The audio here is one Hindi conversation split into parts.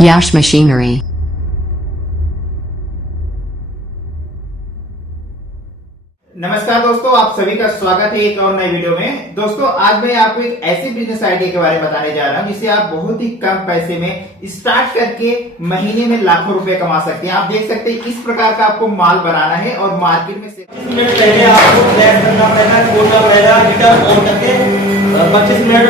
Yash Machinery. नमस्कार दोस्तों, आप सभी का स्वागत है एक और नए वीडियो में। दोस्तों आज मैं आपको एक ऐसे बिजनेस आइडिया के बारे में बताने जा रहा हूं जिसे आप बहुत ही कम पैसे में स्टार्ट करके महीने में लाखों रुपए कमा सकते हैं। आप देख सकते हैं इस प्रकार का आपको माल बनाना है और मार्केट में से 25 मिनट पहले आपको फ्लैश करना पड़ेगा, खोलना पड़ेगा, हीटर ऑन करके 25 मिनट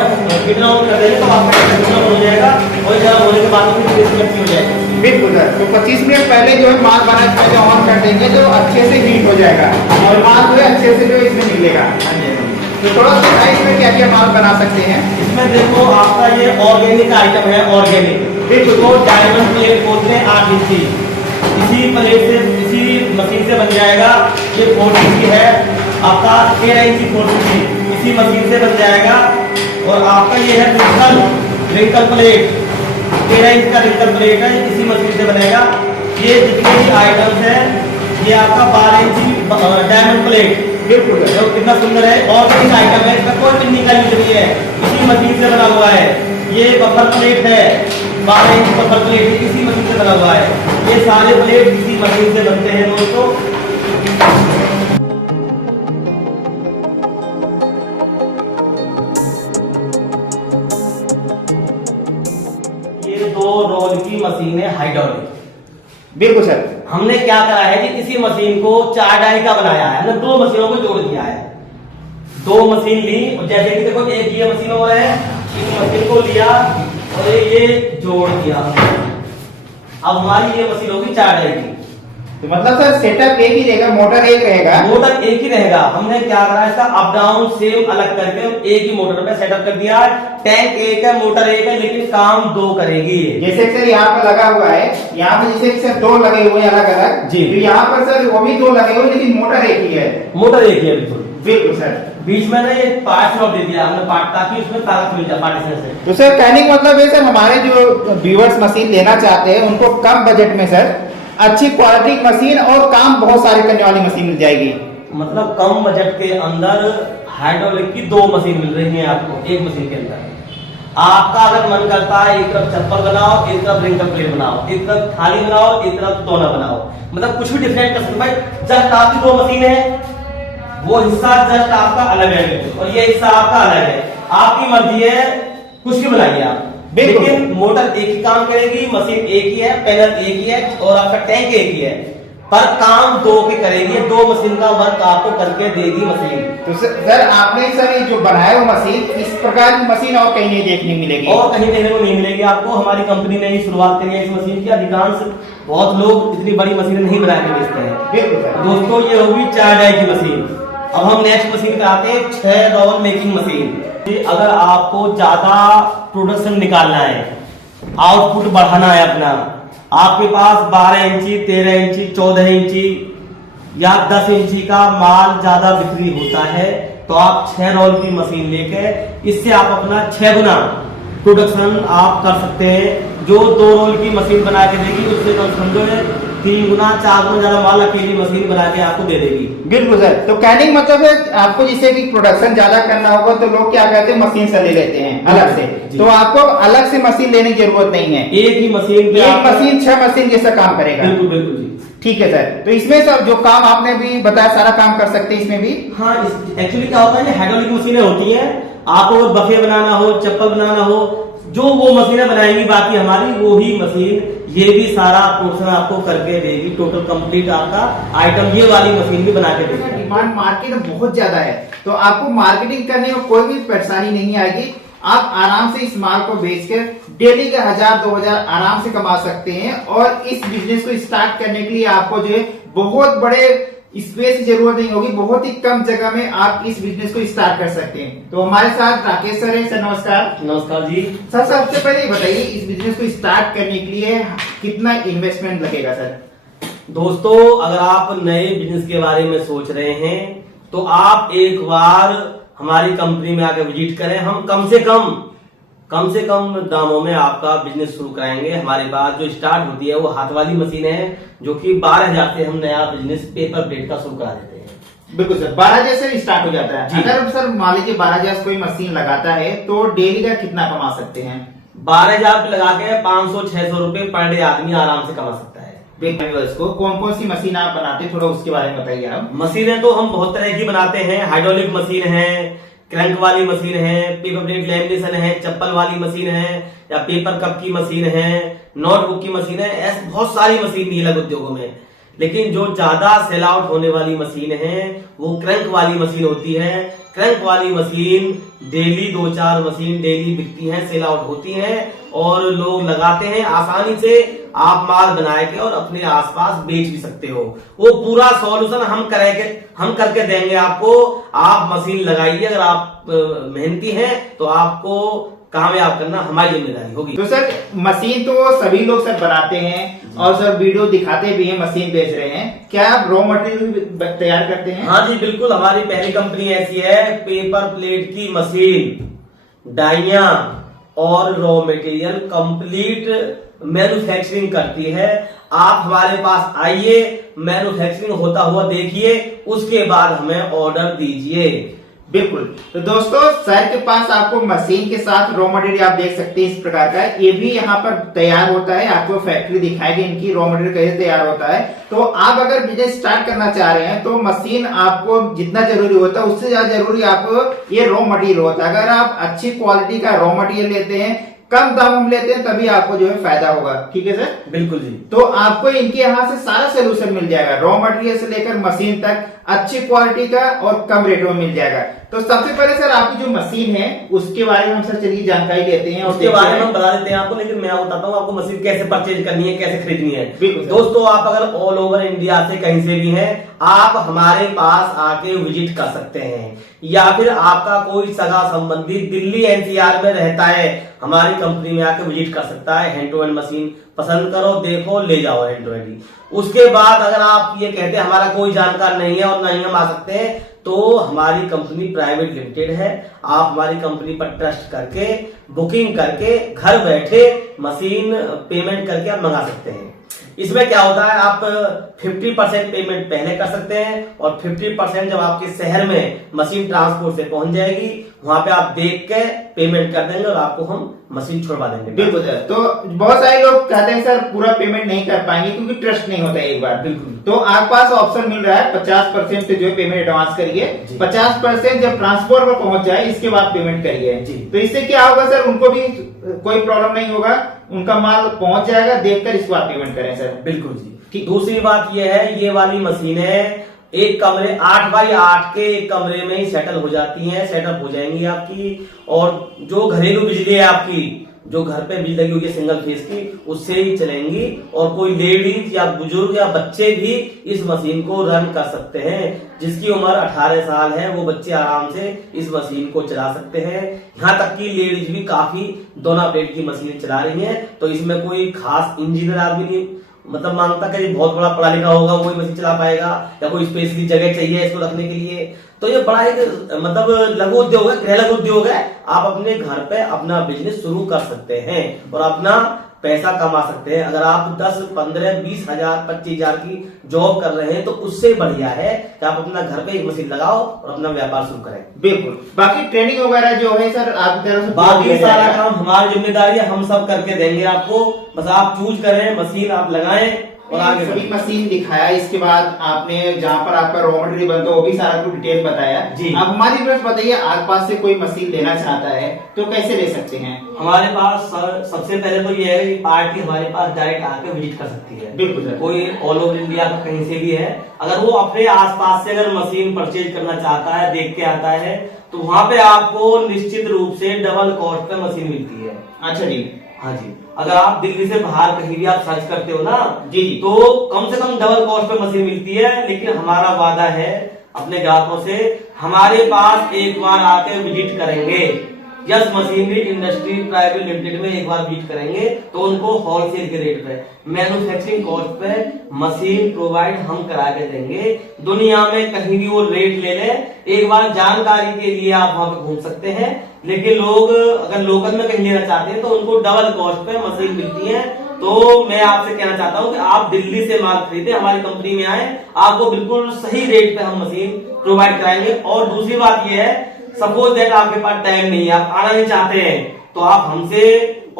हीटर ऑन कर देंगे तो आपका हीटर ऑन हो जाएगा और गर्म होने के बाद में 30 मिनट हो जाएगा। बिल्कुल सर, तो 25 मिनट पहले जो है माल बना के ऑन कर देंगे तो अच्छे से हीट हो जाएगा और माल जो है अच्छे से जो है इसमें निकलेगा। तो थोड़ा सा इसमें क्या क्या माल बना सकते हैं। इसमें देखो आपका ये ऑर्गेनिक आइटम है, ऑर्गेनिक तो डायमंड प्लेट बोलते हैं 8 इंची। इसी प्लेट से इसी मशीन से बन जाएगा। ये 4 इंची है आपका, 13 इंची 4 इंची इसी मशीन से बन जाएगा। और आपका ये है रिंकल प्लेट, 13 इंच का रिंकल प्लेट है, इसी मशीन से बनेगा। ये जितने भी आइटम्स हैं ये आपका 12 इंची डायमंड प्लेट, बिल्कुल जो कितना सुंदर है। ऑर्गेनिक आइटम है, इसका कोई पिन्नी का यूज नहीं है, इसी मशीन से बना हुआ है। ये बफर प्लेट है, 12 इंच बफर प्लेट इसी मशीन से बना हुआ है। ये सारे प्लेट इसी मशीन से बनते हैं दोस्तों। ये 2 रोल की मशीन है हाइड्रोलिक। बिल्कुल सर, हमने क्या करा है कि इसी मशीन को 4 डाई का बनाया है, हमने 2 मशीनों को जोड़ दिया है। 2 मशीन ली और जैसे कि देखो एक ये मशीन और है, इस मशीन को लिया और ये जोड़ दिया। अब हमारी ये मशीन होगी 4 डाई की। तो मतलब सर सेटअप एक ही रहेगा, मोटर एक रहेगा। मोटर एक ही रहेगा। हमने क्या करा इसका अप डाउन सेम अलग करके एक ही मोटर पे सेटअप कर दिया। टैंक एक है, मोटर एक है, लेकिन काम 2 करेगी। जैसे सर यहाँ पर लगा हुआ है, यहाँ पर जैसे सर 2 लगे हुए हैं अलग अलग जी। तो यहाँ पर सर वो भी 2 लगे हुए लेकिन मोटर एक ही है। मोटर एक ही है बिल्कुल। बिल्कुल सर, बीच में ना ये पार्ट स्लॉट दे दिया हमने, पार्ट, ताकि उसमें ताकत मिल जाए पार्टीशन से। तो सर कहने का मतलब है सर हमारे जो व्यूअर्स मशीन लेना चाहते हैं उनको कम बजट में सर अच्छी क्वालिटी की मशीन और काम बहुत सारे करने वाली मशीन मिल जाएगी। मतलब कम बजट के अंदर हाइड्रोलिक की 2 मशीन मिल रही है आपको एक मशीन के अंदर। आपका अगर मन करता है एक तरफ चप्पल बनाओ, एक तरफ रिंकल प्लेट बनाओ, एक तरफ थाली बनाओ, एक तरफ दोना बनाओ, मतलब कुछ भी डिफरेंट कर सकते भाई। जस्ट आपकी 2 मशीन है, वो हिस्सा जस्ट आपका अलग है और ये हिस्सा आपका अलग है। आपकी मर्जी है, कुछ भी बनाइए आप। लेकिन मोटर एक ही काम करेगी, मशीन एक ही है, पैनल एक ही है और आपका टैंक एक ही है, पर काम 2 के करेगी। 2 मशीन का वर्क आपको करके देगी मशीन। तो सर आपने सर ये जो बनाया वो मशीन, इस प्रकार की मशीन और कहीं नहीं देखने मिलेगी, और कहीं देखने को नहीं मिलेगी आपको। हमारी कंपनी ने ही शुरुआत करी है इस मशीन की। अधिकांश बहुत लोग इतनी बड़ी मशीनें नहीं बना के बेचते हैं। बिल्कुल सर। दोस्तों ये होगी 4 डाई की मशीन। अब हम नेक्स्ट मशीन पे आते हैं, 6 रोल मेकिंग मशीन। अगर आपको ज्यादा प्रोडक्शन निकालना है, आउटपुट बढ़ाना है अपना, आपके पास 12 इंची 13 इंची 14 इंची या 10 इंची का माल ज्यादा बिक्री होता है तो आप 6 रोल की मशीन लेके इससे आप अपना 6 गुना प्रोडक्शन आप कर सकते हैं। जो 2 रोल की मशीन बना के देगी उससे कम समझो 3 गुना 4 गुना ज्यादा माल अकेली मशीन बना के आपको दे देगी। बिल्कुल सर, तो कहने का मतलब है आपको जिससे कि प्रोडक्शन ज्यादा करना होगा तो लोग क्या कहते हैं मशीन से ले लेते हैं अलग से, तो आपको अलग से मशीन लेने की जरूरत नहीं है। एक ही मशीन पे एक मशीन 6 मशीन जैसा काम करेगा। बिल्कुल बिल्कुल जी। ठीक है सर, तो इसमें सर जो काम आपने भी बताया सारा काम कर सकते हैं इसमें भी। हाँ, एक्चुअली क्या होता है, हाइड्रोलिक मशीनें होती हैं, आपको अगर बफे बनाना हो, चप्पल बनाना हो, जो वो मशीनें बनाएंगी, बाकी हमारी वो ही मशीन ये भी सारा प्रोडक्शन आपको करके देगी। टोटल कंप्लीट आपका आइटम ये वाली मशीन भी बना के देगी। डिमांड मार्केट में बहुत ज्यादा है तो आपको मार्केटिंग करने में कोई भी परेशानी नहीं आएगी। आप आराम से इस माल को बेचकर डेली के 1000-2000 आराम से कमा सकते हैं। और इस बिजनेस को स्टार्ट करने के लिए आपको जो है बहुत बड़े स्पेस की जरूरत नहीं होगी, बहुत ही कम जगह में आप इस बिजनेस को स्टार्ट कर सकते हैं। तो हमारे साथ राकेश सर है। सर नमस्कार। नमस्कार जी। सर सबसे पहले बताइए इस बिजनेस को स्टार्ट करने के लिए कितना इन्वेस्टमेंट लगेगा सर। दोस्तों अगर आप नए बिजनेस के बारे में सोच रहे हैं तो आप एक बार हमारी कंपनी में आकर विजिट करें। हम कम से कम दामों में आपका बिजनेस शुरू कराएंगे। हमारे पास जो स्टार्ट होती है वो हाथ वाली मशीन है, जो कि 12,000 से हम नया बिजनेस पेपर प्लेट का शुरू करा देते हैं। बिल्कुल सर, 12,000 से स्टार्ट हो जाता है। अगर सर मान लीजिए 12,000 कोई मशीन लगाता है तो डेली का कितना कमा सकते हैं? 12,000 रुपये लगा के 500-600 रुपये पर डे आदमी आराम से कमा सकता है। इसको कौन कौन सी मशीन आप बनाते हैं, थोड़ा उसके बारे में बताइए आप। मशीनें तो हम बहुत तरह की बनाते हैं। हाइड्रोलिक मशीन है, क्रैंक वाली मशीन है, पेपर प्लेट लैमिनेशन है, चप्पल वाली मशीन है, या पेपर कप की मशीन है, नोटबुक की मशीन है। ऐसी बहुत सारी मशीन भी अलग उद्योगों में, लेकिन जो ज्यादा सेल आउट होने वाली मशीन है वो क्रैंक वाली मशीन होती है। क्रैंक वाली मशीन डेली 2-4 मशीन डेली बिकती हैं, सेल आउट होती हैं और लोग लगाते हैं। आसानी से आप माल बना के और अपने आसपास बेच भी सकते हो। वो पूरा सॉल्यूशन हम करके देंगे आपको। आप मशीन लगाइए, अगर आप मेहनती हैं तो आपको कामयाब करना हमारी जिम्मेदारी होगी। तो सर मशीन तो सभी लोग सर बनाते हैं और सर वीडियो दिखाते भी हैं, मशीन बेच रहे हैं। क्या आप रॉ मटेरियल तैयार करते हैं? हाँ जी बिल्कुल, हमारी पहली कंपनी ऐसी है, पेपर प्लेट की मशीन, डाइया और रॉ मटेरियल कंप्लीट मैन्युफैक्चरिंग करती है। आप हमारे पास आइए, मैन्युफैक्चरिंग होता हुआ देखिए, उसके बाद हमें ऑर्डर दीजिए। बिल्कुल। तो दोस्तों सर के पास आपको मशीन के साथ रॉ मटेरियल आप देख सकते हैं इस प्रकार का, ये भी यहाँ पर तैयार होता है। आपको फैक्ट्री दिखाएगी इनकी, रॉ मटेरियल कैसे तैयार होता है। तो आप अगर बिजनेस स्टार्ट करना चाह रहे हैं तो मशीन आपको जितना जरूरी होता है उससे ज्यादा जरूरी आपको ये रॉ मटेरियल होता है। अगर आप अच्छी क्वालिटी का रॉ मटेरियल लेते हैं, कम दाम हम लेते हैं, तभी आपको जो है फायदा होगा। ठीक है सर? बिल्कुल जी। तो आपको इनके यहाँ से सारा सोल्यूशन मिल जाएगा, रॉ मटेरियल से लेकर मशीन तक अच्छी क्वालिटी का और कम रेट में मिल जाएगा। तो सबसे पहले सर आपकी जो मशीन है उसके बारे में हम सर चलिए जानकारी लेते हैं और उसके बारे में हम बता देते हैं आपको, लेकिन मैं बताता हूँ आपको मशीन कैसे परचेज करनी है, कैसे खरीदनी है। दोस्तों आप अगर ऑल ओवर इंडिया से कहीं से भी हैं, आप हमारे पास आके विजिट कर सकते हैं, या फिर आपका कोई सगा संबंधी दिल्ली एनसीआर में रहता है, हमारी कंपनी में आके विजिट कर सकता है। हैंड टू हैंड मशीन पसंद करो, देखो, ले जाओ हैंड टू हैंड। उसके बाद अगर आप ये कहते हैं हमारा कोई जानकार नहीं है और नहीं हम आ सकते हैं, तो हमारी कंपनी प्राइवेट लिमिटेड है। आप हमारी कंपनी पर ट्रस्ट करके बुकिंग करके घर बैठे मशीन पेमेंट करके आप मंगा सकते हैं। इसमें क्या होता है, आप 50% पेमेंट पहले कर सकते हैं और 50% जब आपके शहर में मशीन ट्रांसपोर्ट से पहुंच जाएगी, वहां पे आप देख के पेमेंट कर देंगे और आपको हम मशीन छुड़वा देंगे। बिल्कुल सर। तो बहुत सारे लोग कहते हैं सर पूरा पेमेंट नहीं कर पाएंगे क्योंकि ट्रस्ट नहीं होता है एक बार। बिल्कुल। तो आपके पास ऑप्शन मिल रहा है 50% जो पेमेंट एडवांस करिए, 50% जब ट्रांसपोर्ट पर पहुंच जाए इसके बाद पेमेंट करिए। तो इससे क्या होगा सर, उनको भी कोई प्रॉब्लम नहीं होगा, उनका माल पहुंच जाएगा, देखकर इस बार पेमेंट करें सर। बिल्कुल जी। दूसरी बात यह है, ये वाली मशीन है एक कमरे 8x8 के एक कमरे में ही सेटल हो जाती हैं, सेटअप हो जाएंगी आपकी। और जो घरेलू बिजली है आपकी, जो घर पे बिजली लगी हुई है सिंगल फेज की, उससे ही चलेंगी। और कोई लेडीज या बुजुर्ग या बच्चे भी इस मशीन को रन कर सकते हैं। जिसकी उम्र 18 साल है वो बच्चे आराम से इस मशीन को चला सकते हैं। यहाँ तक कि लेडीज भी काफी दोना प्लेट की मशीन चला रही हैं। तो इसमें कोई खास इंजीनियर आदमी नहीं मतलब मांगता कि बहुत बड़ा पढ़ा लिखा होगा वही मशीन चला पाएगा, या कोई स्पेशली जगह चाहिए इसको रखने के लिए। तो ये बड़ा एक मतलब लघु उद्योग है, गृह लघु उद्योग है। आप अपने घर पे अपना बिजनेस शुरू कर सकते हैं और अपना पैसा कमा सकते हैं। अगर आप 10, 15, 20 हजार, 25 हजार की जॉब कर रहे हैं तो उससे बढ़िया है कि आप अपना घर पे एक मशीन लगाओ और अपना व्यापार शुरू करें। बिल्कुल। बाकी ट्रेनिंग वगैरह जो है सर आपकी तरफ से, बाकी सारा काम हमारी जिम्मेदारी है, हम सब करके देंगे आपको। बस आप चूज करें, मशीन आप लगाएं और आगे सभी मशीन दिखाया। इसके बाद आपने जहाँ पर आपका रॉ मटेरियल बनता है वो भी सारा कुछ डिटेल बताया जी। अब हमारी तरफ बताइए, आस पास से कोई मशीन लेना चाहता है तो कैसे ले सकते हैं? हमारे पास सर सबसे पहले तो ये है कि पार्टी हमारे पास डायरेक्ट आके विजिट कर सकती है। बिल्कुल सर। कोई ऑल ओवर इंडिया का कहीं से भी है, अगर वो अपने आसपास से अगर मशीन परचेज करना चाहता है, देख के आता है, तो वहाँ पे आपको निश्चित रूप से डबल कॉस्ट पे मशीन मिलती है। अच्छा जी। हाँ जी। अगर आप दिल्ली से बाहर कहीं भी आप सर्च करते हो ना जी, तो कम से कम डबल कॉस्ट पे मशीन मिलती है। लेकिन हमारा वादा है अपने ग्राहकों से, हमारे पास एक बार आके विजिट करेंगे, yes machinery industry private limited में एक बार विजिट करेंगे तो उनको होलसेल के रेट पे, मैन्युफैक्चरिंग कॉस्ट पे मशीन प्रोवाइड हम करा के देंगे। दुनिया में कहीं भी वो रेट ले लें, एक बार जानकारी के लिए आप वहां पे घूम सकते हैं। लेकिन लोग अगर लोकल में कहीं लेना चाहते हैं तो उनको डबल कॉस्ट पे मशीन मिलती है। तो मैं आपसे कहना चाहता हूं कि आप दिल्ली से माल खरीदे, हमारी कंपनी में आए, आपको बिल्कुल सही रेट पे हम मशीन प्रोवाइड कराएंगे। और दूसरी बात यह है, सपोज दैट आपके पास टाइम नहीं है, आप आना नहीं चाहते हैं, तो आप हमसे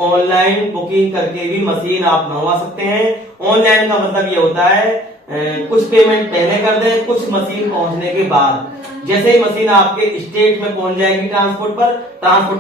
ऑनलाइन बुकिंग करके भी मशीन आप मंगवा सकते हैं। ऑनलाइन का मतलब ये होता है कुछ पेमेंट पहले कर दें, कुछ मशीन पहुंचने के बाद। जैसे ही मशीन आपके स्टेट में पहुंच जाएगी ट्रांसपोर्ट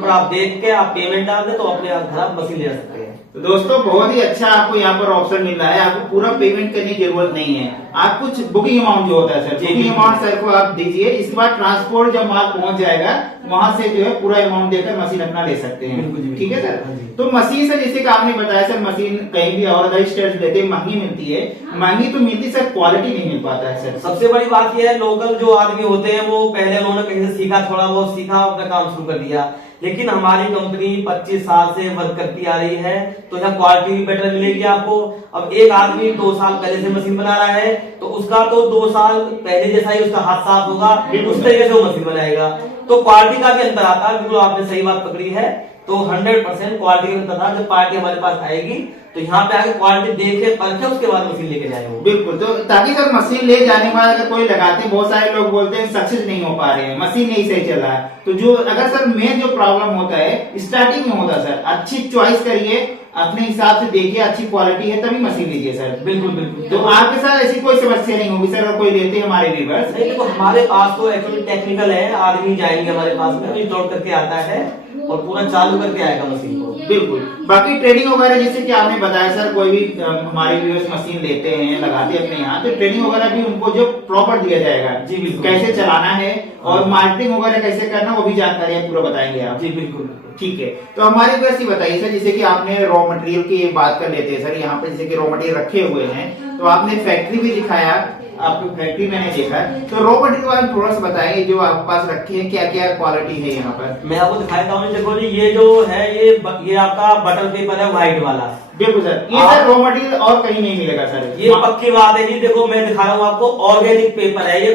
पर आप देख के आप पेमेंट डाल दें तो अपने घर आप मशीन ले सकते हैं। तो दोस्तों बहुत ही अच्छा आपको यहाँ पर ऑप्शन मिल रहा है, आपको पूरा पेमेंट करने की जरूरत नहीं है। आप कुछ बुकिंग अमाउंट जो होता है सर, बुकिंग अमाउंट सर को आप दीजिए, इसके बाद ट्रांसपोर्ट जब माल पहुंच जाएगा वहां से जो है पूरा अमाउंट देकर मशीन अपना ले सकते हैं। ठीक है सर। तो मशीन सर जैसे कि आपने बताया सर, मशीन कहीं भी और अदर स्टेट लेते महंगी मिलती है, महंगी तो मिलती सर, क्वालिटी नहीं मिल पाता है सर। सबसे बड़ी बात यह है, लोकल जो आदमी होते हैं वो पहले उन्होंने कहीं से सीखा, थोड़ा बहुत सीखा, अपना काम शुरू कर दिया। लेकिन हमारी कंपनी 25 साल से वर्क करती आ रही है, तो यहाँ क्वालिटी भी बेटर मिलेगी आपको। अब एक आदमी 2 साल पहले से मशीन बना रहा है तो उसका तो 2 साल पहले जैसा ही उसका हाथ साफ होगा, उस तरीके से वो मशीन बनाएगा। तो क्वालिटी का भी अंतर आता है। बिल्कुल आपने सही बात पकड़ी है। तो 100% क्वालिटी का अंतर था। जब पार्टी हमारे पास आएगी तो यहाँ पे आके क्वालिटी देखे परखे उसके बाद मशीन लेके जाएंगे। बिल्कुल। तो ताकि सर मशीन ले जाने के बाद अगर कोई लगाते हैं, बहुत सारे लोग बोलते हैं सक्सेस नहीं हो पा रहे हैं, मशीन नहीं सही चल रहा है। तो जो अगर सर मेन जो प्रॉब्लम होता है स्टार्टिंग में होता है सर, अच्छी चॉइस करिए, अपने हिसाब से देखिए, अच्छी क्वालिटी है तभी मशीन लीजिए सर। बिल्कुल बिल्कुल। तो आपके साथ ऐसी कोई समस्या नहीं होगी सर, और कोई लेते हैं हमारे व्यूअर्स? नहीं, देखो हमारे पास तो एक्चुअली टेक्निकल है, आदमी जाएंगे हमारे पास में, इंस्टॉल करके आता है और पूरा चालू करके आएगा मशीन को। बिल्कुल। बाकी ट्रेनिंग वगैरह जैसे कि आपने बताया सर, कोई भी हमारे व्यूअर्स मशीन लेते हैं, लगाते हैं अपने यहाँ, तो ट्रेनिंग वगैरह भी उनको जो प्रॉपर दिया जाएगा। जी बिल्कुल। कैसे चलाना है और मार्केटिंग वगैरह कैसे करना, वो भी जानकारी आप पूरा बताएंगे आप? जी बिल्कुल। ठीक है। तो हमारे व्यूअर्स बताइए सर, जैसे कि आपने रॉ मटेरियल की बात कर लेते हैं सर, यहाँ पे जैसे कि रॉ मटेरियल रखे हुए हैं, तो आपने फैक्ट्री भी दिखाया, आपकी फैक्ट्री मैंने देखा। तो रॉ मटेरियल वाले थोड़ा सा बताएंगे जो आपके पास रखे हैं, क्या क्या क्वालिटी है यहाँ पर? मैं आपको दिखाता हूँ। देखो जी, ये जो है ये आपका बटर पेपर है, व्हाइट वाला। बिल्कुल सर। ये सर रॉ मटेरियल और कहीं नहीं मिलेगा सर, ये पक्की बात है जी। देखो मैं दिखा रहा हूँ आपको, ऑर्गेनिक पेपर है ये,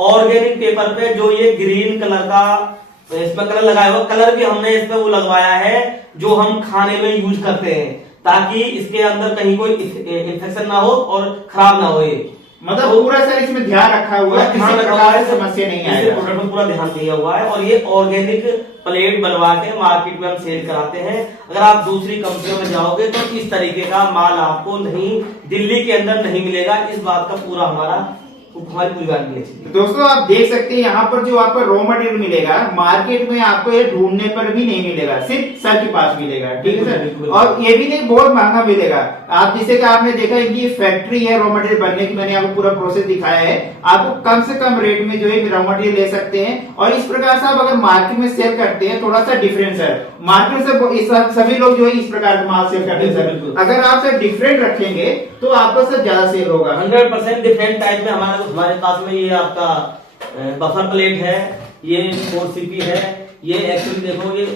ऑर्गेनिक पेपर पे जो ये ग्रीन कलर का इसमें कलर लगाया हुआ, कलर भी हमने इसमें वो लगवाया है जो हम खाने में यूज करते हैं, ताकि इसके अंदर कहीं कोई इन्फेक्शन ना हो और खराब ना हो। ये मतलब पूरा सर इसमें ध्यान रखा हुआ है, किसी प्रकार से समस्या नहीं आएगा, प्रोडक्ट में पूरा ध्यान दिया हुआ है। और ये ऑर्गेनिक प्लेट बनवा के मार्केट में हम सेल कराते हैं। अगर आप दूसरी कंपनियों में जाओगे तो इस तरीके का माल आपको नहीं, दिल्ली के अंदर नहीं मिलेगा। इस बात का पूरा हमारी पूरी गारंटी है। तो दोस्तों आप देख सकते हैं यहाँ पर जो आपको रॉ मटेरियल मिलेगा, मार्केट में आपको ये ढूंढने पर भी नहीं मिलेगा, सिर्फ सर के पास मिलेगा। ठीक है सर। और ये भी नहीं बहुत महंगा मिलेगा। आप जैसे कि आपने देखा इनकी फैक्ट्री है रॉ मटेरियल बनने की, मैंने आपको पूरा प्रोसेस दिखाया है। आपको कम से कम रेट में जो है रॉ मटेरियल ले सकते हैं। और इस प्रकार से आप अगर मार्केट में सेल करते हैं, थोड़ा सा डिफरेंस है मार्केट से, सभी लोग जो है इस प्रकार का माल सेल करते हैं सर। अगर आप सर डिफरेंट रखेंगे तो आपको सर ज्यादा सेल होगा। 100% डिफरेंट टाइप में हमारे पास में ये आपका बफर प्लेट है, ये 4CP है, ये एक्चुअली देखो ये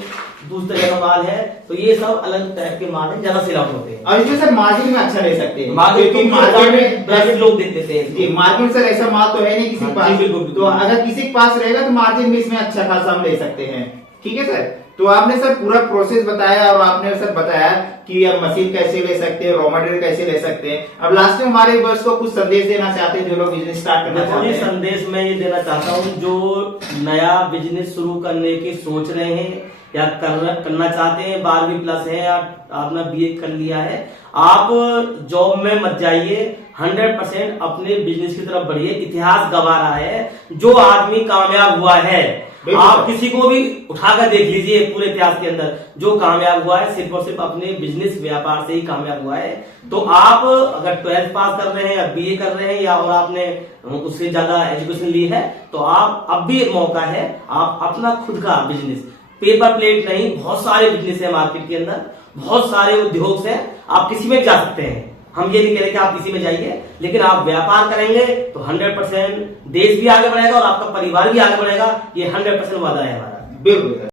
दूसरे तरह का माल है। तो ये सब अलग टाइप के माल है, ज्यादा सेल आउट होते हैं। और इसमें सर मार्जिन में अच्छा ले सकते हैं, मार्केट क्योंकि मार्केट में प्राइस लोग दे देते हैं। जी, मार्केट सर ऐसा माल तो है नहीं किसी के पास, तो अगर किसी के पास रहेगा तो मार्जिन भी इसमें अच्छा खासा हम ले सकते हैं। ठीक है सर। तो आपने सर पूरा प्रोसेस बताया और आपने सर बताया कि अब मशीन कैसे ले सकते हैं, रॉ मटेरियल कैसे ले सकते हैं। अब लास्ट में हमारे व्यूअर्स को कुछ संदेश देना चाहते हैं जो लोग बिजनेस स्टार्ट करना चाहते हैं? संदेश मैं ये देना चाहता हूँ, जो नया बिजनेस शुरू करने की सोच रहे हैं या करना चाहते हैं, 12वीं+ है या आपने BA कर लिया है, आप जॉब में मत जाइए, 100% अपने बिजनेस की तरफ बढ़िए। इतिहास गवाह रहा है, जो आदमी कामयाब हुआ है, आप किसी को भी उठाकर देख लीजिए, पूरे इतिहास के अंदर जो कामयाब हुआ है सिर्फ और सिर्फ अपने बिजनेस व्यापार से ही कामयाब हुआ है। तो आप अगर 12th पास कर रहे हैं या BA कर रहे हैं या और आपने उससे ज्यादा एजुकेशन ली है, तो आप अब भी मौका है, आप अपना खुद का बिजनेस, पेपर प्लेट नहीं, बहुत सारे बिजनेस है मार्केट के अंदर, बहुत सारे उद्योग है, आप किसी में जा सकते हैं। हम ये नहीं कह रहे कि आप किसी में जाइए, लेकिन आप व्यापार करेंगे तो 100% देश भी आगे बढ़ेगा और आपका परिवार भी आगे बढ़ेगा। ये 100% वादा है हमारा। बिल्कुल।